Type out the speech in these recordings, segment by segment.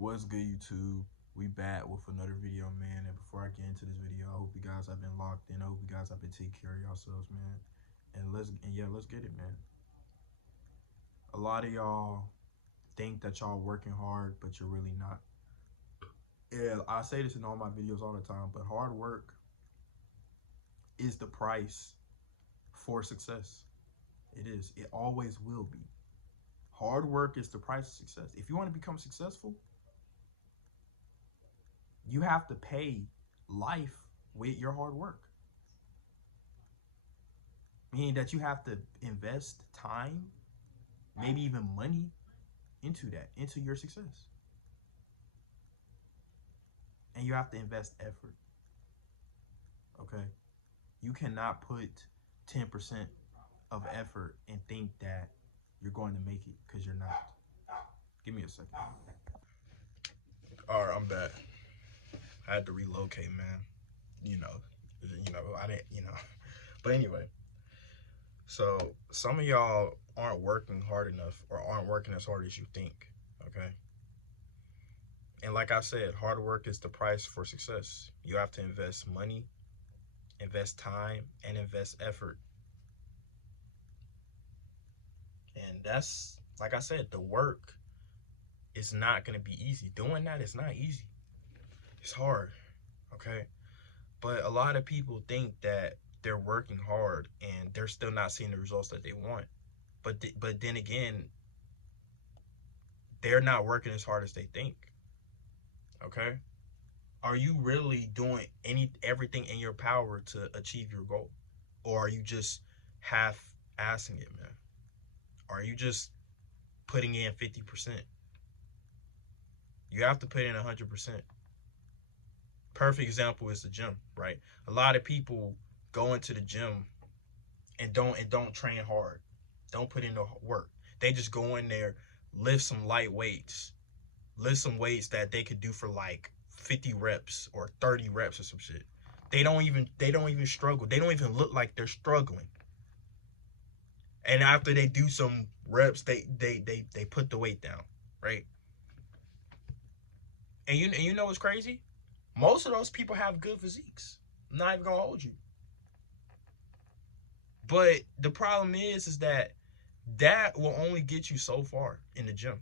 What's good, YouTube? We back with another video, man. And before I get into this video, I hope you guys have been locked in. I hope you guys have been taking care of yourselves, man. Let's get it, man. A lot of y'all think that y'all working hard, but you're really not. Yeah, I say this in all my videos all the time, but hard work is the price for success. It is. It always will be. Hard work is the price of success. If you want to become successful, you have to pay life with your hard work. Meaning that you have to invest time, maybe even money into your success. And you have to invest effort. Okay? You cannot put 10% of effort and think that you're going to make it because you're not. Give me a second. All right, I'm back. I had to relocate, man. You know, I didn't, But anyway, so some of y'all aren't working hard enough or aren't working as hard as you think. Okay. And like I said, hard work is the price for success. You have to invest money, invest time, and invest effort. And that's, like I said, the work is not going to be easy. Doing that is not easy. It's hard. Okay. But a lot of people think that they're working hard and they're still not seeing the results that they want. But then again, they're not working as hard as they think. Okay? Are you really doing everything in your power to achieve your goal? Or are you just half assing it, man? Are you just putting in 50%? You have to put in 100%. Perfect example is the gym, right? A lot of people go into the gym and don't train hard. Don't put in the work. They just go in there, lift some light weights, lift some weights that they could do for like 50 reps or 30 reps or some shit. They don't even struggle. They don't even look like they're struggling. And after they do some reps, they put the weight down, right? And you know what's crazy? Most of those people have good physiques. I'm not even gonna hold you. But the problem is that will only get you so far in the gym.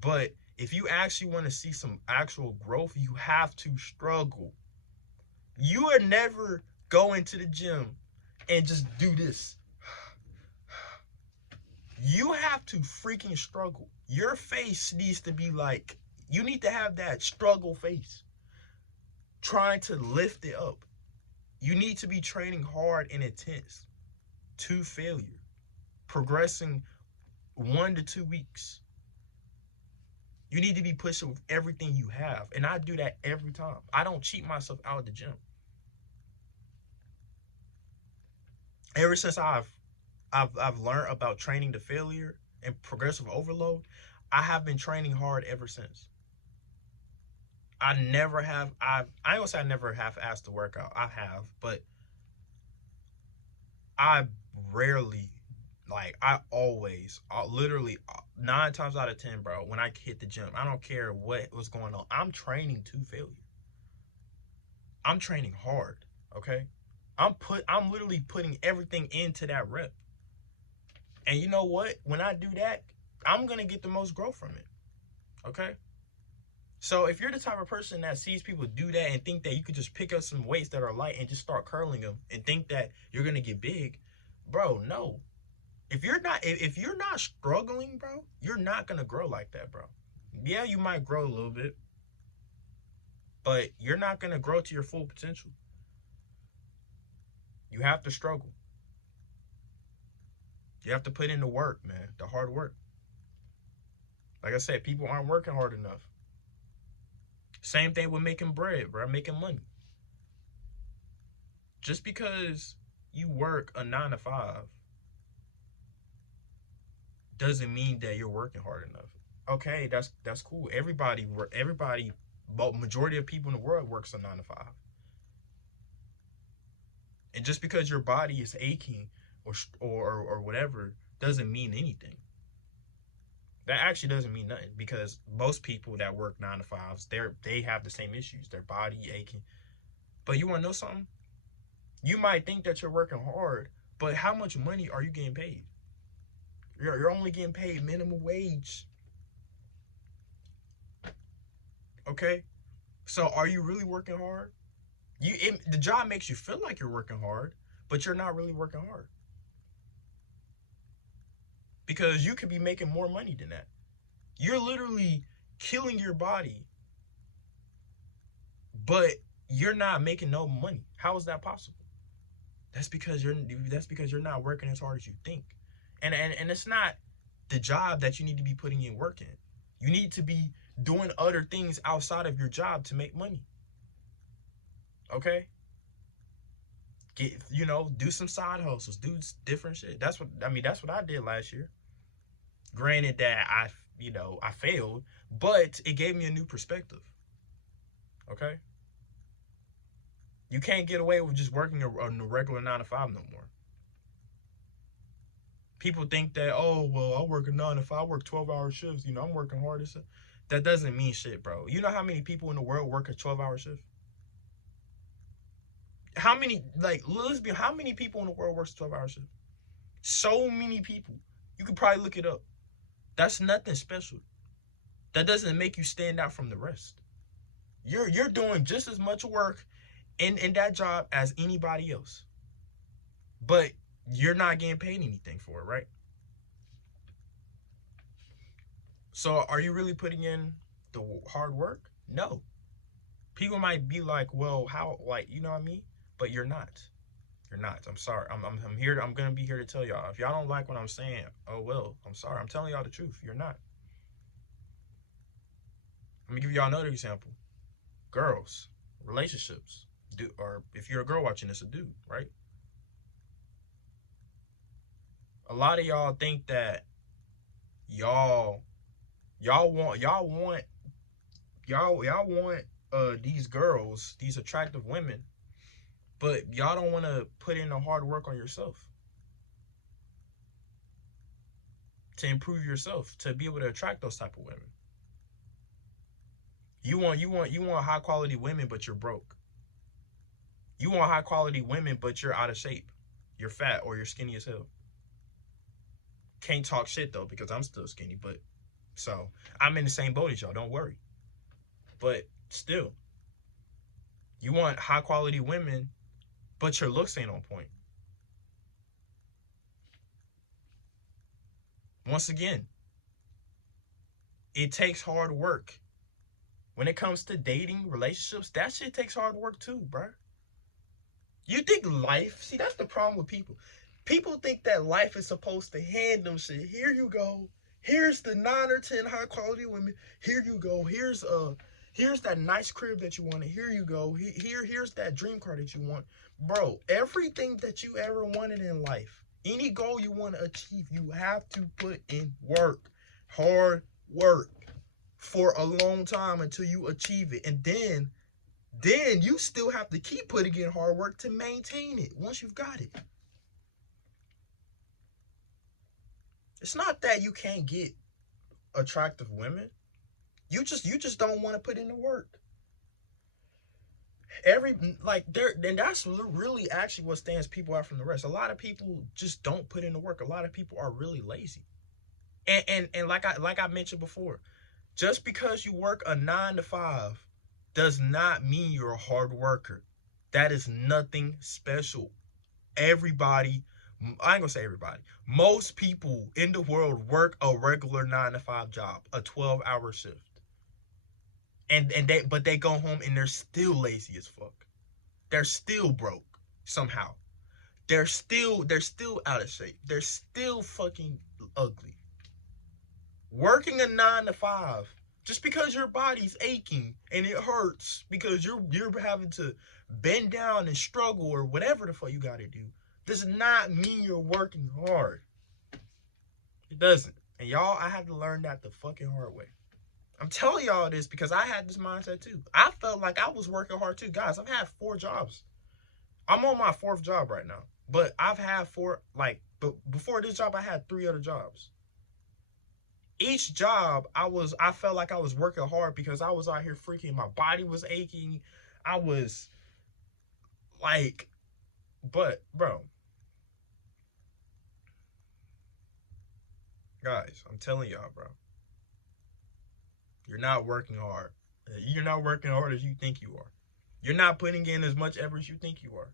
But if you actually want to see some actual growth, you have to struggle. You are never going to the gym and just do this. You have to freaking struggle. Your face needs to be like, you need to have that struggle face. Trying to lift it up. You need to be training hard and intense to failure. Progressing 1 to 2 weeks. You need to be pushing with everything you have. And I do that every time. I don't cheat myself out of the gym. Ever since I've learned about training to failure and progressive overload, I have been training hard ever since. I ain't gonna say I never have asked to work out. I have, but I rarely, I always, literally 9 times out of 10, bro, when I hit the gym, I don't care what's going on. I'm training to failure. I'm training hard, okay? I'm literally putting everything into that rep. And you know what? When I do that, I'm gonna get the most growth from it. Okay? So if you're the type of person that sees people do that and think that you could just pick up some weights that are light and just start curling them and think that you're gonna get big, bro, no. If you're not struggling, bro, you're not gonna grow like that, bro. Yeah, you might grow a little bit, but you're not gonna grow to your full potential. You have to struggle. You have to put in the work, man, the hard work. Like I said, people aren't working hard enough. Same thing with making bread, bro, making money. Just because you work a 9 to 5 doesn't mean that you're working hard enough. Okay, that's cool. Everybody, but majority of people in the world works a 9 to 5. And just because your body is aching or whatever doesn't mean anything. That actually doesn't mean nothing because most people that work 9 to 5s, they have the same issues, their body aching. But you want to know something? You might think that you're working hard, but how much money are you getting paid? You're only getting paid minimum wage. Okay, so are you really working hard? The job makes you feel like you're working hard, but you're not really working hard because you could be making more money than that. You're literally killing your body, but you're not making no money. How is that possible? That's because you're not working as hard as you think. And it's not the job that you need to be putting in work in. You need to be doing other things outside of your job to make money. Okay? Do some side hustles, do different shit. That's what I did last year. Granted that I failed, but it gave me a new perspective. Okay? You can't get away with just working a regular 9 to 5 no more. People think that, oh, well, I work a 9 to 5, I work 12-hour shifts, I'm working hard. That doesn't mean shit, bro. You know how many people in the world work a 12-hour shift? How many people in the world works a 12-hour shift? So many people. You could probably look it up. That's nothing special. That doesn't make you stand out from the rest. You're doing just as much work in that job as anybody else. But you're not getting paid anything for it, right? So are you really putting in the hard work? No. People might be like, well, how, you know what I mean? But you're not. You're not. I'm sorry. I'm here. I'm gonna be here to tell y'all. If y'all don't like what I'm saying, oh well. I'm sorry. I'm telling y'all the truth. You're not. Let me give y'all another example. Girls, relationships. Or if you're a girl watching this, a dude, right? A lot of y'all think that y'all want these girls, these attractive women, but y'all don't want to put in the hard work on yourself to improve yourself to be able to attract those type of women. You want high quality women, but you're broke. You want high quality women, but you're out of shape. You're fat or you're skinny as hell. Can't talk shit though because I'm still skinny, but so I'm in the same boat as y'all. Don't worry. But still, you want high quality women, but your looks ain't on point. Once again, it takes hard work. When it comes to dating, relationships, that shit takes hard work too, bro. You think life, see, that's the problem with people. People think that life is supposed to hand them shit. Here you go. Here's the 9 or 10 high quality women. Here you go. Here's that nice crib that you wanted. Here you go. Here's that dream car that you want. Bro, everything that you ever wanted in life, any goal you want to achieve, you have to put in work. Hard work for a long time until you achieve it. And then you still have to keep putting in hard work to maintain it once you've got it. It's not that you can't get attractive women. You just don't want to put in the work. And that's really actually what stands people out from the rest. A lot of people just don't put in the work. A lot of people are really lazy. And like I mentioned before, just because you work a 9 to 5 does not mean you're a hard worker. That is nothing special. Everybody, I ain't gonna say everybody, most people in the world work a regular 9 to 5 job, a 12-hour shift. But they go home and they're still lazy as fuck. They're still broke somehow. They're still out of shape. They're still fucking ugly. Working a 9 to 5, just because your body's aching and it hurts because you're having to bend down and struggle or whatever the fuck you gotta do, does not mean you're working hard. It doesn't. And y'all, I had to learn that the fucking hard way. I'm telling y'all this because I had this mindset too. I felt like I was working hard too. Guys, I've had 4 jobs. I'm on my 4th job right now. But I've had 4, but before this job, I had 3 other jobs. each job I felt like I was working hard because I was out here freaking, my body was aching. I was like, but bro, guys, I'm telling y'all, bro, you're not working hard. You're not working hard as you think you are. You're not putting in as much effort as you think you are.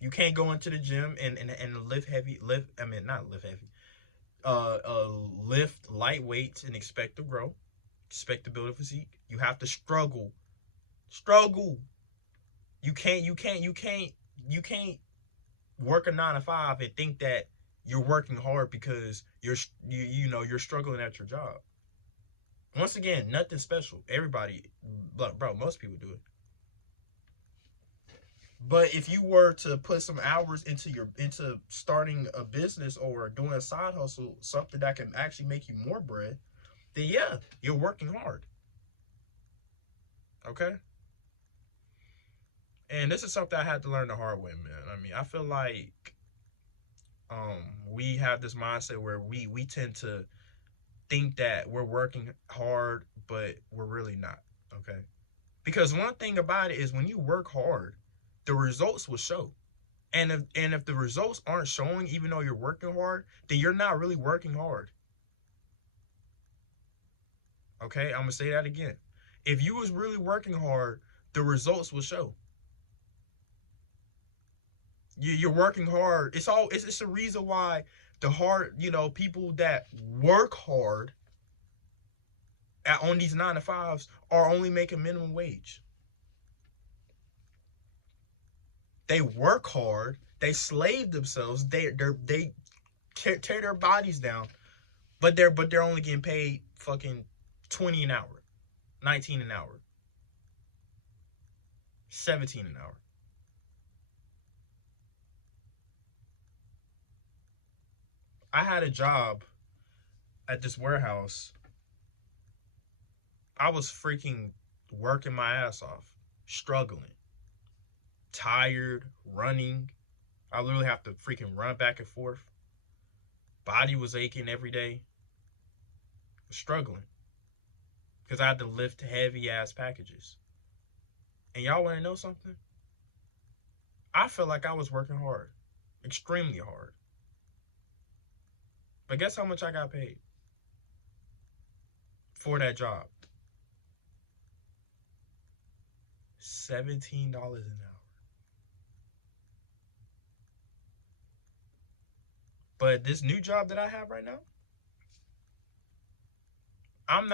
You can't go into the gym and lift heavy, lift, I mean, not lift heavy, lift light weights and expect to grow, expect to build a physique. You have to struggle. You can't work a 9 to 5 and think that you're working hard because you're struggling at your job. Once again, nothing special. Everybody, bro, most people do it. But if you were to put some hours into starting a business or doing a side hustle, something that can actually make you more bread, then yeah, you're working hard. Okay? And this is something I had to learn the hard way, man. I mean, I feel like we have this mindset where we tend to think that we're working hard, but we're really not. Okay? Because one thing about it is when you work hard, the results will show. And if the results aren't showing, even though you're working hard, then you're not really working hard. Okay, I'm gonna say that again. If you was really working hard, the results will show. You're working hard. It's a reason why the hard, people that work hard on these 9 to 5s are only making minimum wage. They work hard. They slave themselves. They tear their bodies down, but they're only getting paid fucking 20 an hour, 19 an hour, 17 an hour. I had a job at this warehouse. I was freaking working my ass off, struggling, tired, running. I literally have to freaking run back and forth. Body was aching every day. Struggling because I had to lift heavy ass packages. And y'all want to know something? I felt like I was working hard, extremely hard. But guess how much I got paid for that job? $17 an hour. But this new job that I have right now, I'm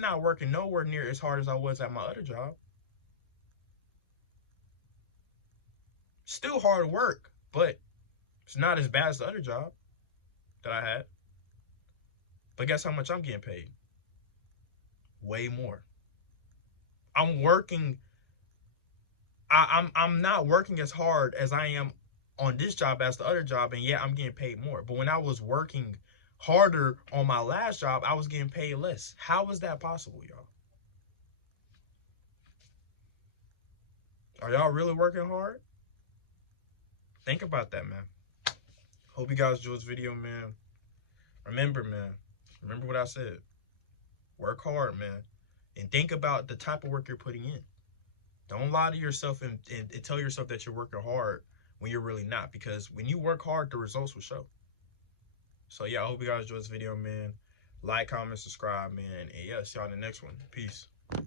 not working nowhere near as hard as I was at my other job. Still hard work, but it's not as bad as the other job that I had. But guess how much I'm getting paid? Way more. I'm working. I'm not working as hard as I am on this job as the other job, and yeah, I'm getting paid more. But when I was working harder on my last job, I was getting paid less. How is that possible, y'all? Are y'all really working hard? Think about that, man. Hope you guys enjoyed this video, man. Remember, man. Remember what I said. Work hard, man. And think about the type of work you're putting in. Don't lie to yourself and tell yourself that you're working hard when you're really not. Because when you work hard, the results will show. So, yeah, I hope you guys enjoyed this video, man. Like, comment, subscribe, man. And, yeah, see y'all in the next one. Peace.